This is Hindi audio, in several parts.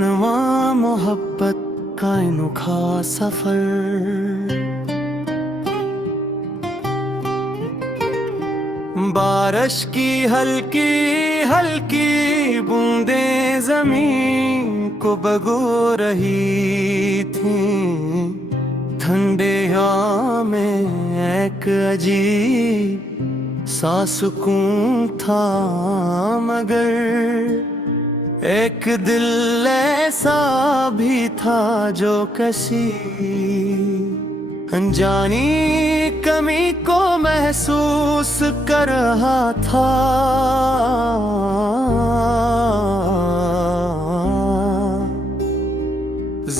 बनवा मोहब्बत का अनोखा सफर। बारिश की हल्की हल्की बूंदें जमीन को भगो रही थी। ठंडे हवा में एक अजीब सा सुकून था, मगर एक दिल ऐसा भी था जो किसी अनजानी कमी को महसूस कर रहा था।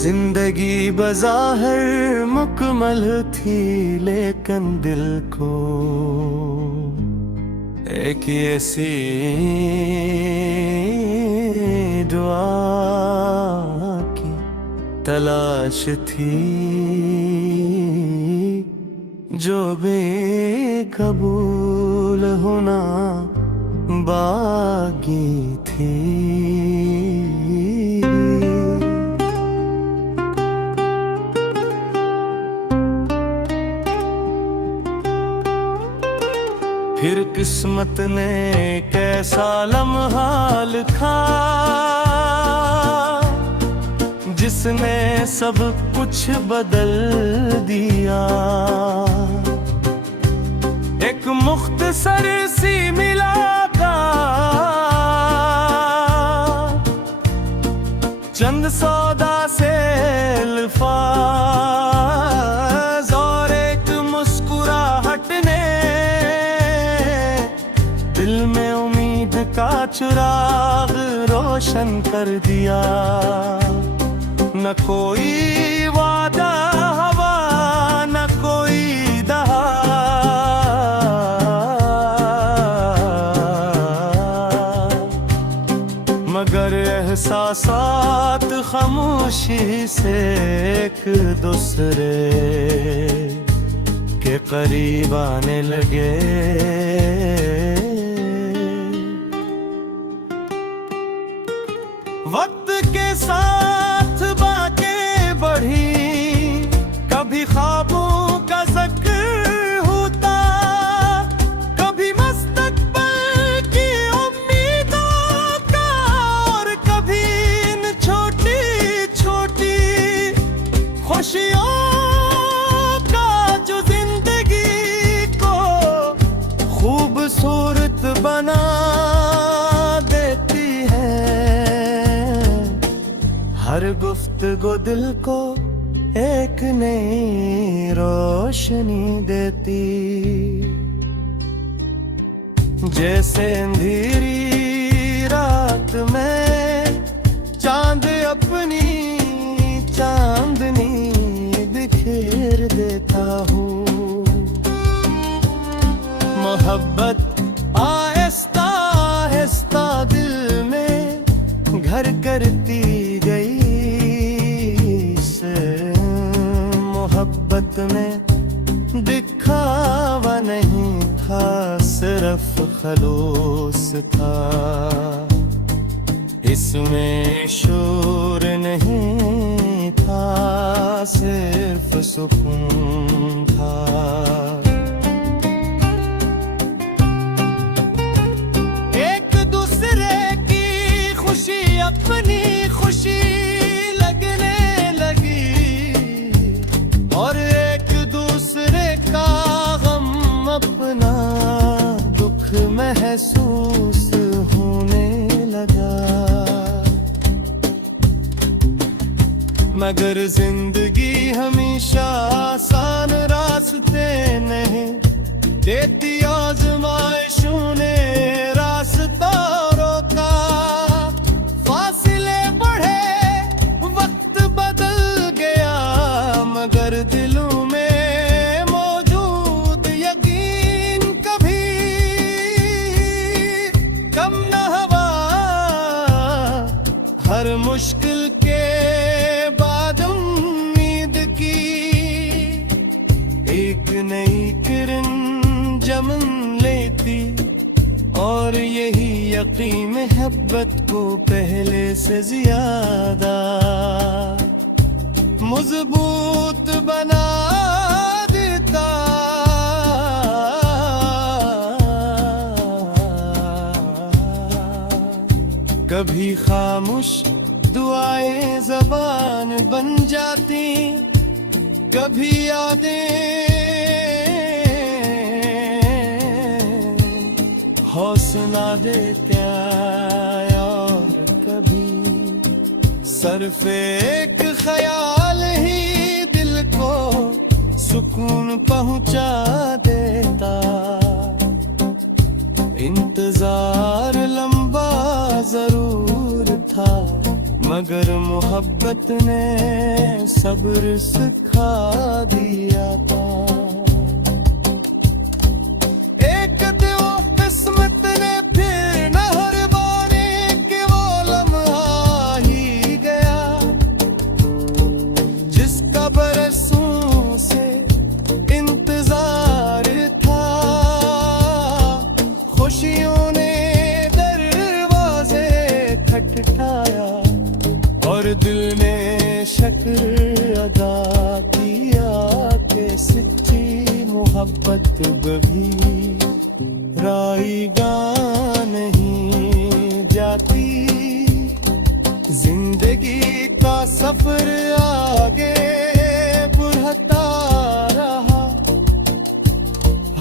जिंदगी बज़ाहिर मुकम्मल थी, लेकिन दिल को एक ऐसी दुआ की तलाश थी जो बेकबूल होना बाकी थी। फिर किस्मत ने कैसा लम्हा लिखा जिसने सब कुछ बदल दिया। एक मुख्तसर सी मुलाकात, चंद सौदा से अल्फाज और एक मुस्कुराहट ने दिल में उम्मीद का चिराग रोशन कर दिया। न कोई वादा हवा, न कोई दहा, मगर एहसासात खामोशी से एक दूसरे के करीब आने लगे। वक्त के साथ बातें बढ़ी, कभी ख्वाबों का ज़िक्र होता, कभी मुस्तक़बिल की उम्मीदों का, और कभी इन छोटी छोटी खुशियों का जो जिंदगी को खूबसूरत बना देती है। हर गुफ्तगू दिल को एक नई रोशनी देती, जैसे अंधेरी रात में चांद अपनी चांदनी बिखेर देता हूँ। मोहब्बत आहिस्ता आहिस्ता दिल में घर करती गई से। मोहब्बत में दिखावा नहीं था, सिर्फ खलूस था। इसमें शोर नहीं था, सिर्फ सुकून था। एक दूसरे की खुशी अपनी खुशी लगने लगी, और एक दूसरे का गम अपना दुख महसूस होने लगा। मगर जिंदगी हमेशा आसान रास्ते नहीं देती, आज़माइशों ने रास्ता रोका। फासले बढ़े, वक्त बदल गया, मगर दिलों में मौजूद यकीन कभी कम न हुआ। हर मुश्किल के बाद उम्मीद की एक नई किरण जन्म लेती, और यही यकीन मोहब्बत को पहले से ज्यादा मजबूत बना देता। कभी खामोश दुआएं ज़बान बन जाती, कभी यादें हौसला देते और कभी सिर्फ एक ख्याल ही दिल को सुकून पहुंचा देता। इंतजार लंबा जरूर था मगर मोहब्बत ने सब्र सिखा दिया था। एक दिन किस्मत ने फिर मेहरबानी के वो लम्हा ही गया जिसका बरसों से इंतजार था। खुशियों ने दरवाजे खटखटाया और दिल ने शुक्र अदा किया कि सच्ची मोहब्बत कभी रायगा नहीं जाती। जिंदगी का सफर आगे बढ़ता रहा,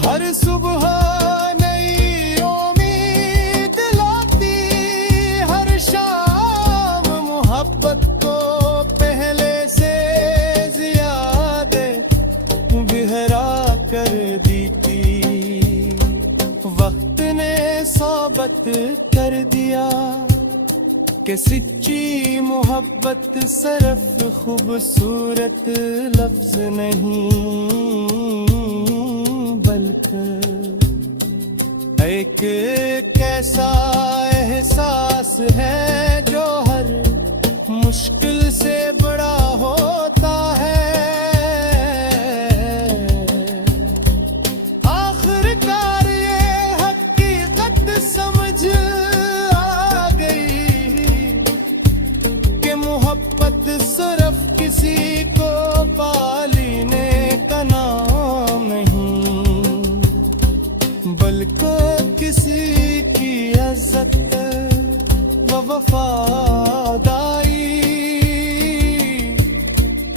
हर सुबह नई उम्मीद लाती, हर शाम मोहब्बत को पहले से ज्यादा गहरा कर देती। वक्त ने साबित कर दिया कि सच्ची मोहब्बत सिर्फ खूबसूरत लफ्ज नहीं बल्कि एक कैसा एहसास है जो हर मुश्किल से बड़ा होता है। आखिरकार ये हकीकत समझ आ गई कि मोहब्बत सिर्फ किसी को पालने का नाम नहीं बल्कि किसी की इज्जत व वफादारी,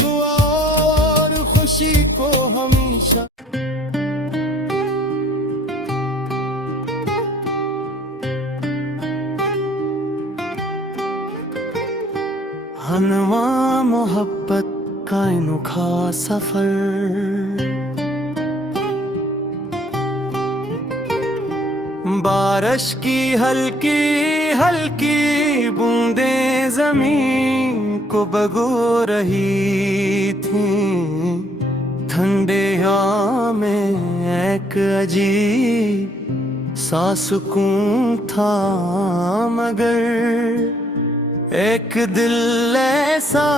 दुआ और खुशी को हमेशा हनवा मोहब्बत का अनोखा सफर। बारिश की हल्की हल्की बूंदें जमीन को भगो रही थी। ठंडे हवा में एक अजीब सा सुकून था मगर एक दिल ऐसा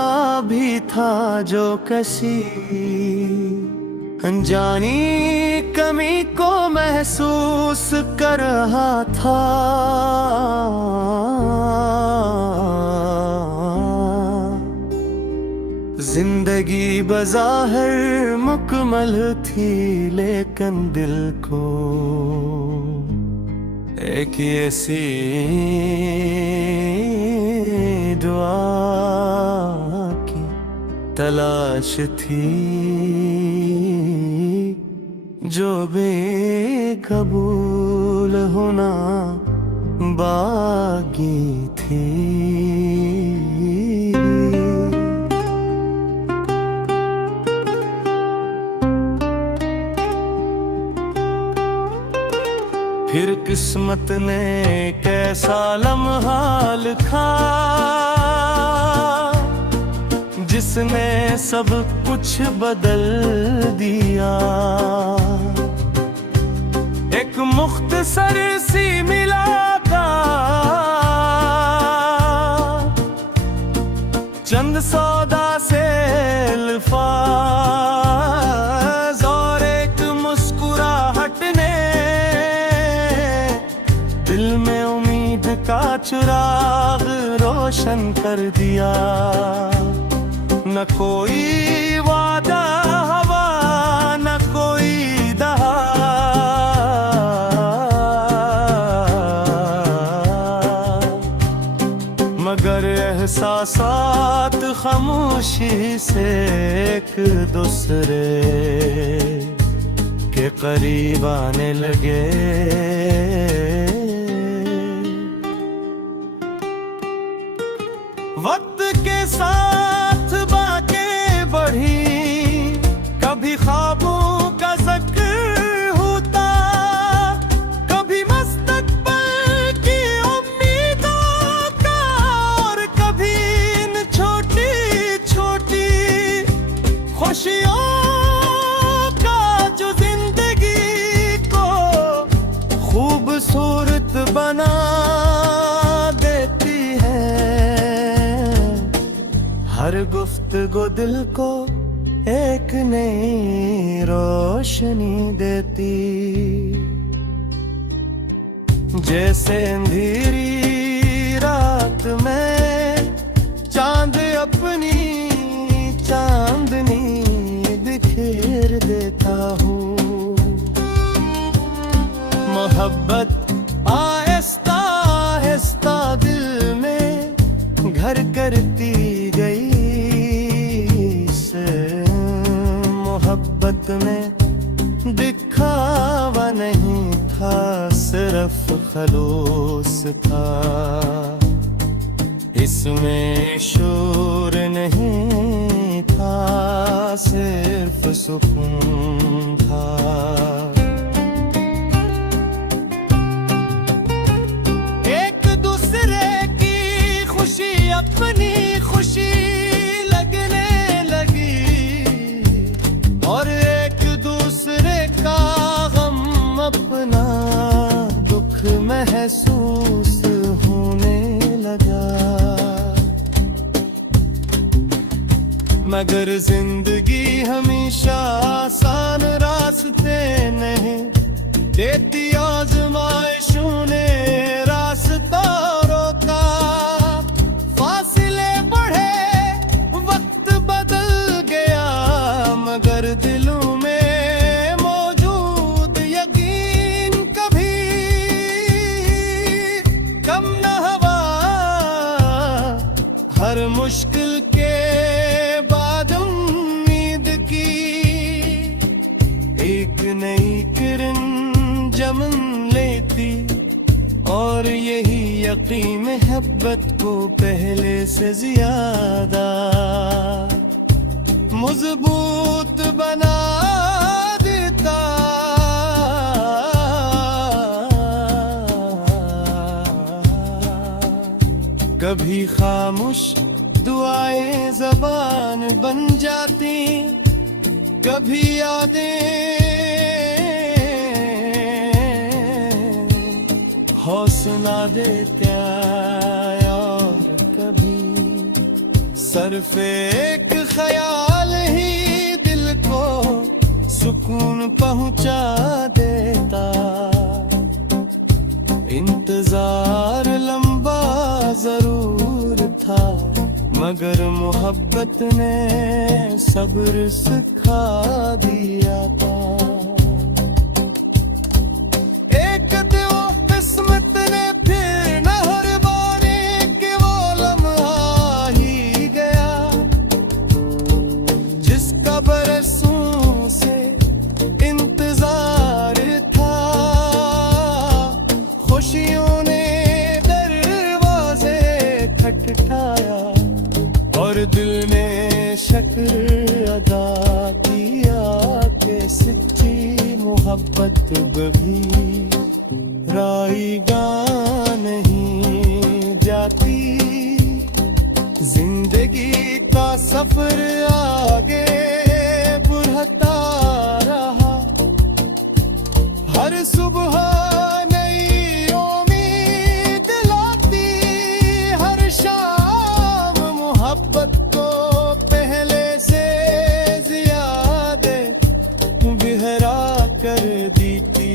भी था जो किसी अनजानी कमी को महसूस कर रहा था। जिंदगी बज़ाहिर मुकम्मल थी लेकिन दिल को एक ऐसी दुआ की तलाश थी जो बेकबूल होना बाकी थी। फिर किस्मत ने कैसा लम्हा लिखा जिसने सब कुछ बदल दिया। एक मुख्तसर सी मुलाकात, चंद सौदा से अल्फाज और एक मुस्कुराहट ने चिराग रोशन कर दिया। न कोई वादा हवा, न कोई दहा, मगर एहसासात खामोशी से एक दूसरे के करीब आने लगे। वक्त के साथ बातें बढ़ी, कभी ख्वाबों का जिक्र होता, कभी मुस्तकबिल की उम्मीदों का, और कभी इन छोटी छोटी खुशियों का जो जिंदगी को खूबसूरत बना देती है। हर गुफ्तगू दिल को एक नई रोशनी देती, जैसे अंधेरी रात में चांद अपनी चांदनी बिखेर देता हूँ। मोहब्बत आहिस्ता आहिस्ता दिल में घर करती गई से। मोहब्बत में दिखावा नहीं था, सिर्फ खलूस था। इसमें शोर नहीं था, सिर्फ सुकून था। एक दूसरे की खुशी अपनी खुशी लगने लगी, और एक दूसरे का गम अपना दुख महसूस होने लगा। मगर जिंदगी हमेशा आसान रास्ते नहीं देती, आज़माइशों ने रास्ता रोका। फासले बढ़े, वक्त बदल गया, मगर दिलों में मौजूद यकीन कभी कम न हुआ। हर मुश्किल के बाद उम्मीद की एक नई किरण जन्म लेती, और यही यकीन मोहब्बत को पहले से ज्यादा मजबूत बना देता। कभी खामोश दुआएं ज़बान बन जाती, कभी यादें हौसला देते, और कभी सिर्फ एक ख्याल ही दिल को सुकून पहुंचा देता। इंतजार लंबा जरूर था, मगर मोहब्बत ने सब्र सिखा दिया था। एक दिन किस्मत ने फिर मेहरबानी के वो लम्हा ही गया, जिसका बरसों से इंतजार था। खुशियों ने दरवाजे खटखटाया, और दिल ने शुक्र अदा किया कि सच्ची मोहब्बत कभी रायगा नहीं जाती। जिंदगी का सफर आगे बढ़ता रहा, हर सुबह नई उम्मीद लाती, हर शाम मोहब्बत को पहले से ज्यादा गहरा कर दी थी।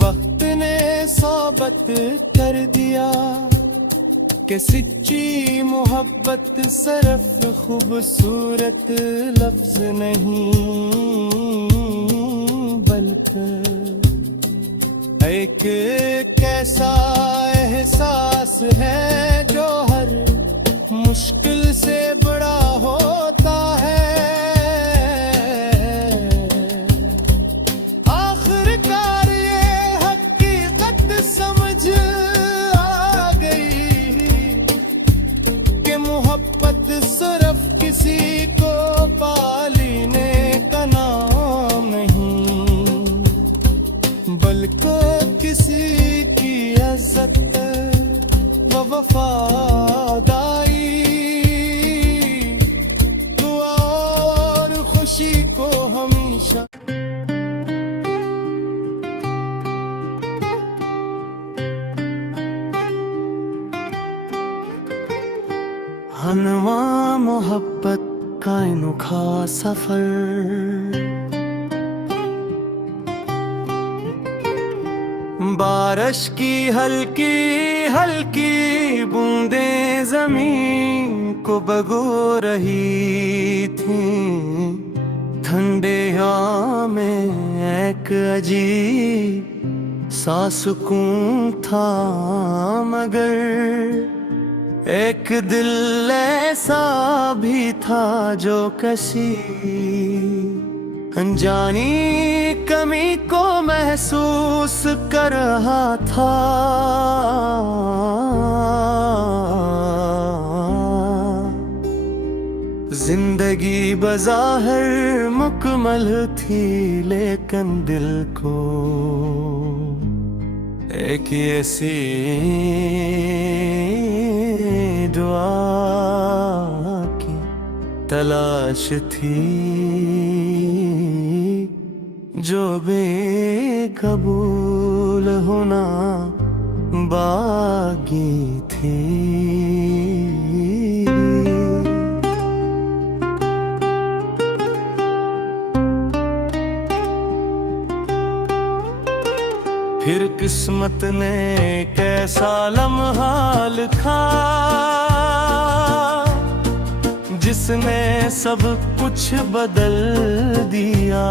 वक्त ने सोबत कर दिया कि सच्ची मोहब्बत सिर्फ खूबसूरत लफ्ज नहीं बल्कि एक कैसा एहसास है जो हर मुश्किल से बड़ा होता है। आखिरकार ये हकीकत समझ आ गई कि मोहब्बत सिर्फ किसी को पालने का नाम नहीं बल्कि किसी की इज्जत व वफादारी, दुआ और खुशी को हमेशा हनवा मोहब्बत का अनोखा सफर। बारिश की हल्की हल्की बूंदें जमीन को भगो रही थी। ठंडे हवा में एक अजीब सा सुकून था, मगर एक दिल ऐसा भी था जो किसी अनजानी कमी को महसूस कर रहा था। जिंदगी बज़ाहिर मुकम्मल थी, लेकिन दिल को एक ऐसी दुआ की तलाश थी जो बेकबूल होना बाकी थी। फिर किस्मत ने कैसा लम्हा लिखा जिसने सब कुछ बदल दिया।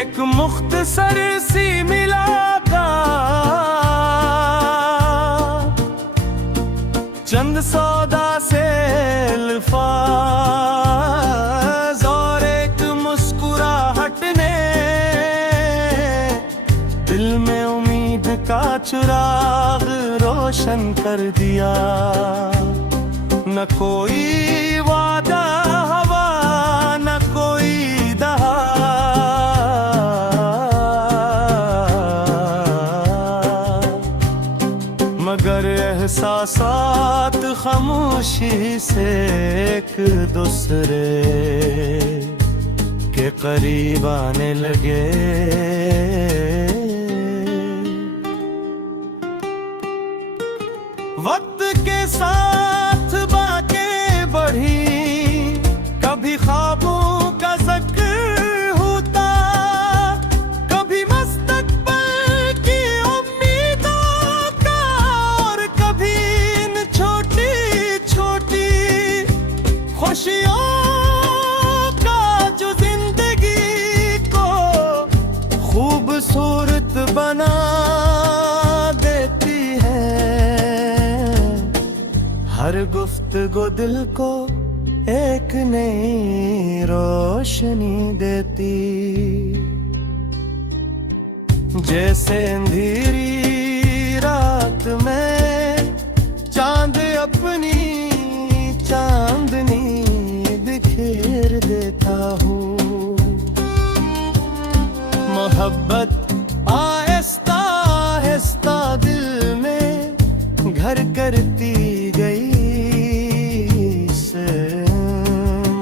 एक मुख्तसर सी मुलाकात, चंद सौदा से अल्फाज और एक मुस्कुराहट ने दिल में उम्मीद का चिराग रोशन कर दिया। न कोई वादा हवा, न कोई दहा, मगर एहसासात खामोशी से एक दूसरे के करीब आने लगे। वक्त के साथ बातें बढ़ी, कभी ख्वाबों का ज़िक्र होता, कभी मुस्तक़बिल की उम्मीदों का, और कभी इन छोटी छोटी खुशियों का जो जिंदगी को खूबसूरत बना देती है। हर गुफ्तगू दिल को एक नई रोशनी देती, जैसे अंधेरी रात में चांद अपनी चांदनी बिखेर देता हूँ। मोहब्बत आहिस्ता आहिस्ता दिल में घर करती गई।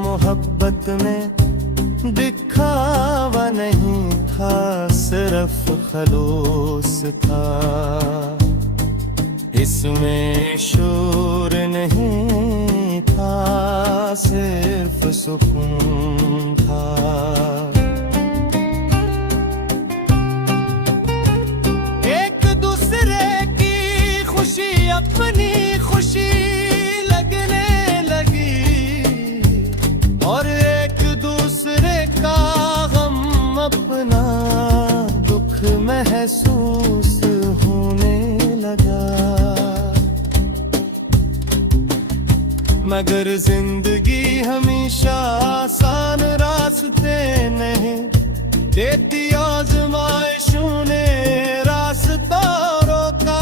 मोहब्बत में दिखावा नहीं था, सिर्फ खलूस था। इसमें शोर नहीं था, सिर्फ सुकून था। मगर जिंदगी हमेशा आसान रास्ते नहीं देती। आज़माइशों ने रास्ता रोका,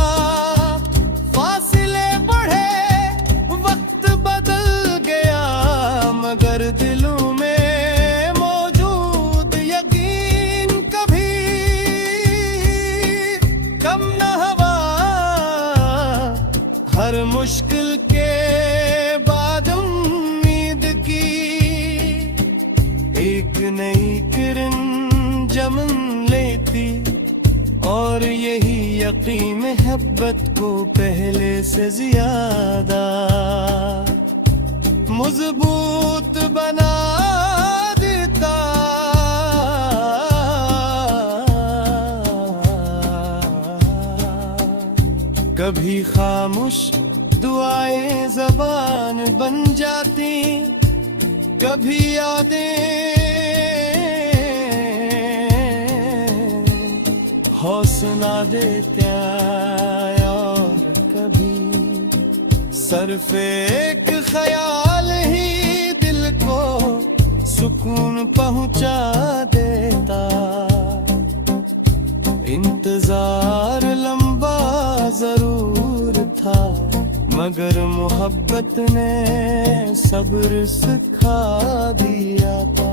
फासले बढ़े, वक्त बदल गया, मगर दिलों में मौजूद यकीन कभी कम न हुआ। हर मुश्किल के बाद उम्मीद की एक नई किरण जन्म लेती, और यही यकीन मोहब्बत को पहले से ज्यादा मजबूत बना देता। कभी खामोश दुआएं ज़बान बन जाती, कभी यादें हौसला देते, और कभी सिर्फ एक ख्याल ही दिल को सुकून पहुंचा देता। इंतजार लंबा जरूर था, मगर मोहब्बत ने सब्र सिखा दिया था।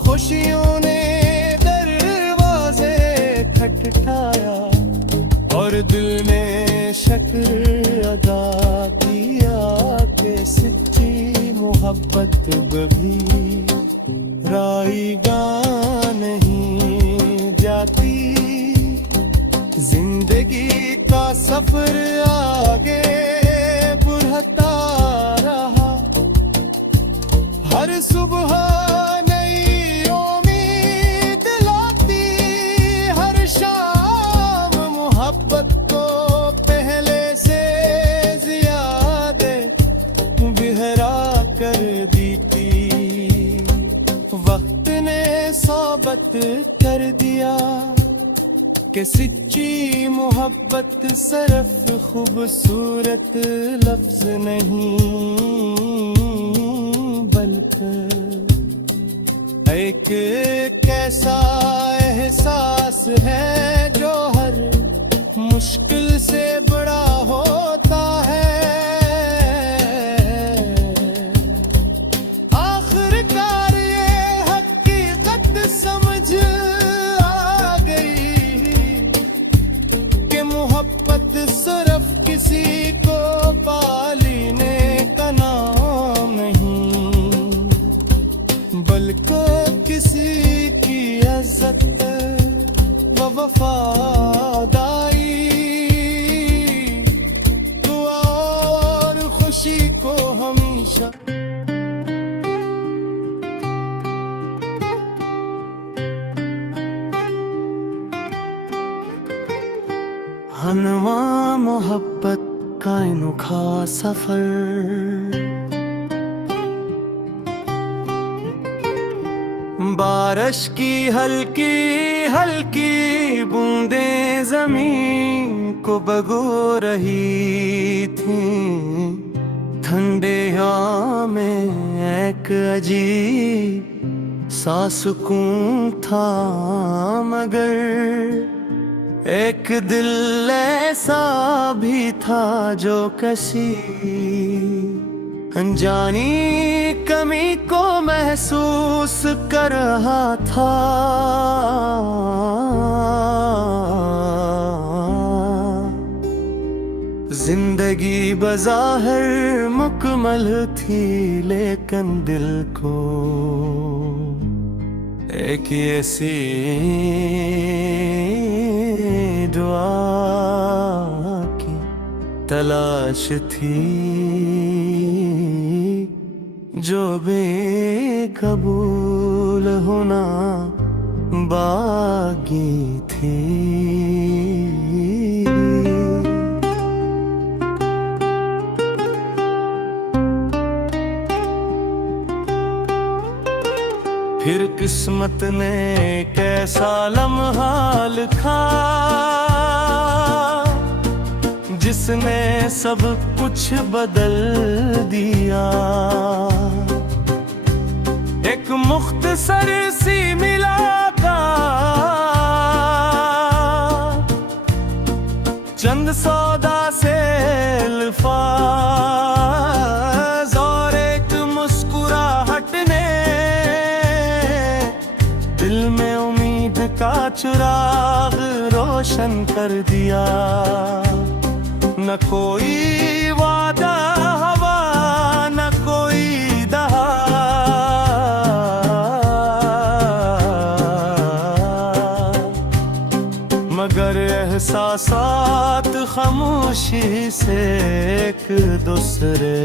खुशियों ने दरवाजे खटखटाया, और दिल ने शुक्र अदा किया कि सच्ची मोहब्बत कभी रायगा नहीं जाती। जिंदगी का सफर आगे बढ़ता रहा, हर सुबह सोबत कर दिया कि सच्ची मोहब्बत सिर्फ खूबसूरत लफ्ज नहीं, बल्कि एक कैसा एहसास है जो हर मुश्किल से बड़ा होता है। किसी को पालने का नाम नहीं, बल्कि किसी की इज्जत व वफादारी, दुआ और खुशी को हमेशा हनवा मोहब्बत का अनोखा सफर। बारिश की हल्की हल्की बूंदें जमीन को भगो रही थी, ठंडे हवा में एक अजीब सा सुकून था, मगर एक दिल ऐसा भी था जो किसी अनजानी कमी को महसूस कर रहा था। जिंदगी बज़ाहिर मुकम्मल थी, लेकिन दिल को एक ऐसी दुआ की तलाश थी जो बेकबूल होना बाकी थी। फिर किस्मत ने कैसा लम्हा लिखा जिसने सब कुछ बदल दिया। एक मुख्तसर सी मुलाकात, चंद सौदा से अल्फाज और एक मुस्कुराहट ने दिल में उम्मीद का चिराग रोशन कर दिया। न कोई वादा हवा, न कोई दहा, मगर एहसासात खामोशी से एक दूसरे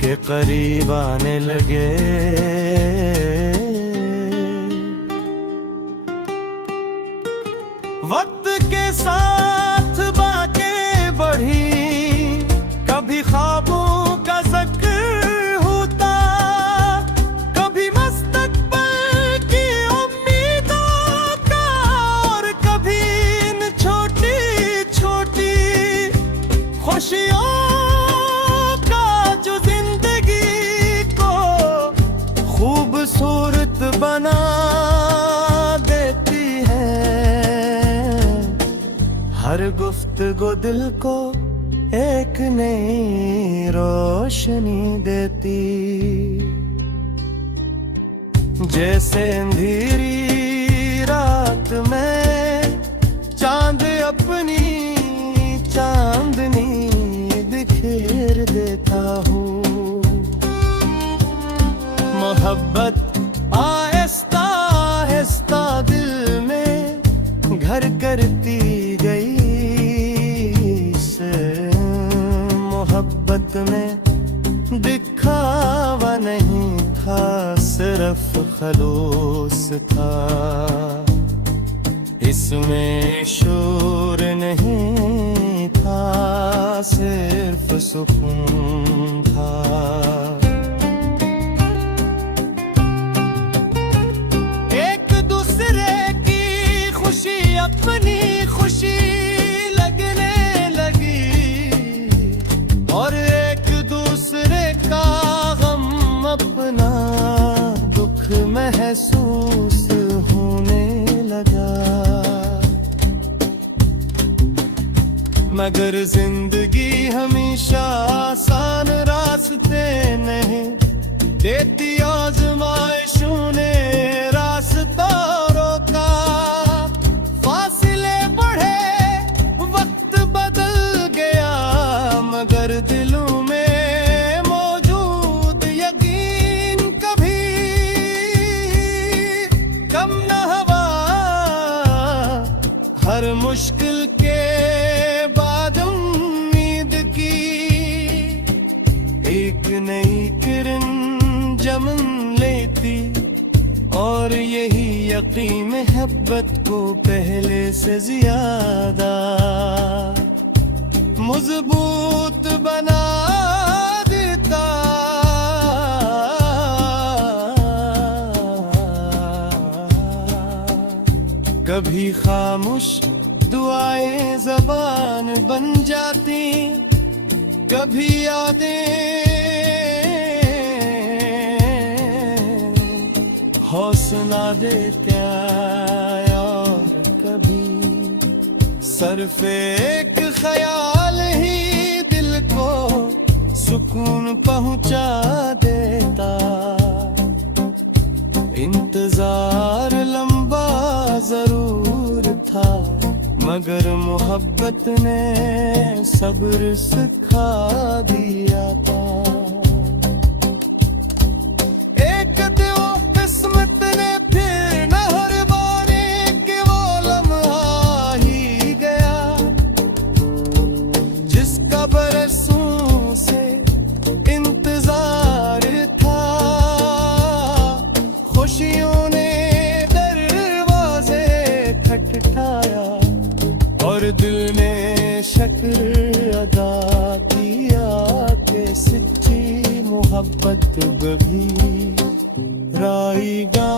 के करीब आने लगे। वक्त के साथ बातें बढ़ी, कभी ख्वाबों का ज़िक्र होता, कभी मुस्तक़बिल की उम्मीदों का, और कभी इन छोटी छोटी खुशियों का जो जिंदगी को खूबसूरत बना देती है। हर गुफ्तगू दिल को एक नई रोशनी देती, जैसे अंधेरी रात में चांद अपनी चांदनी बिखेर देता हूँ। मोहब्बत आहिस्ता आहिस्ता दिल में घर करती गई। मोहब्बत में दिखावा नहीं था, सिर्फ खलूस था। इसमें शोर नहीं था, सिर्फ सुकून था। एक दूसरे की खुशी अपनी खुशी लगने लगी, और एक दूसरे का गम अपना दुख महसूस होने लगा। मगर जिंदगी हमेशा आसान रास्ते नहीं देती, आज़माइशों ने रास्ता रोका। फासले बढ़े, वक्त बदल गया, मगर दिलों में मौजूद यकीन कभी कम न हुआ। हर मुश्किल के बाद उम्मीद की एक नई किरण जन्म लेती, और यही यकीन मोहब्बत को पहले से ज्यादा मजबूत बना देता। कभी खामोश दुआएं ज़बान बन जाती, कभी यादें हौसला देते, और कभी सिर्फ एक ख्याल ही दिल को सुकून पहुंचा देता। इंतजार लंबा जरूर था, मगर मोहब्बत ने सब्र सिखा दिया था। एक दिन किस्मत ने फिर मेहरबानी के वो लम्हा ही गया, जिसका बरसों से इंतजार था। खुशियों ने दरवाजे खटखटाया, और दिल ने शुक्र अदा किया कि सच्ची मोहब्बत कभी घबराएगा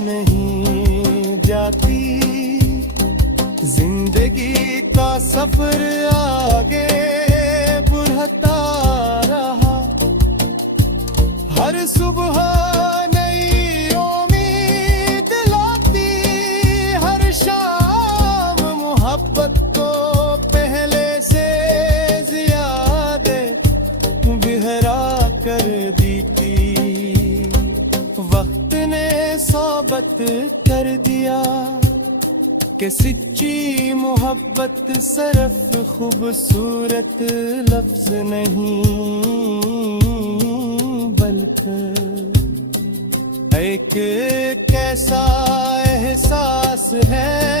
नहीं जाती, जिंदगी का सफर आगे बढ़ता रहा। हर सुबह नई उम्मीद लाती, हर शाम मोहब्बत को पहले से ज्यादा गहरा कर दी थी। वक्त ने सोबत कर दिया कि सच्ची मोहब्बत सिर्फ खूबसूरत लफ्ज नहीं, बल्कि एक कैसा एहसास है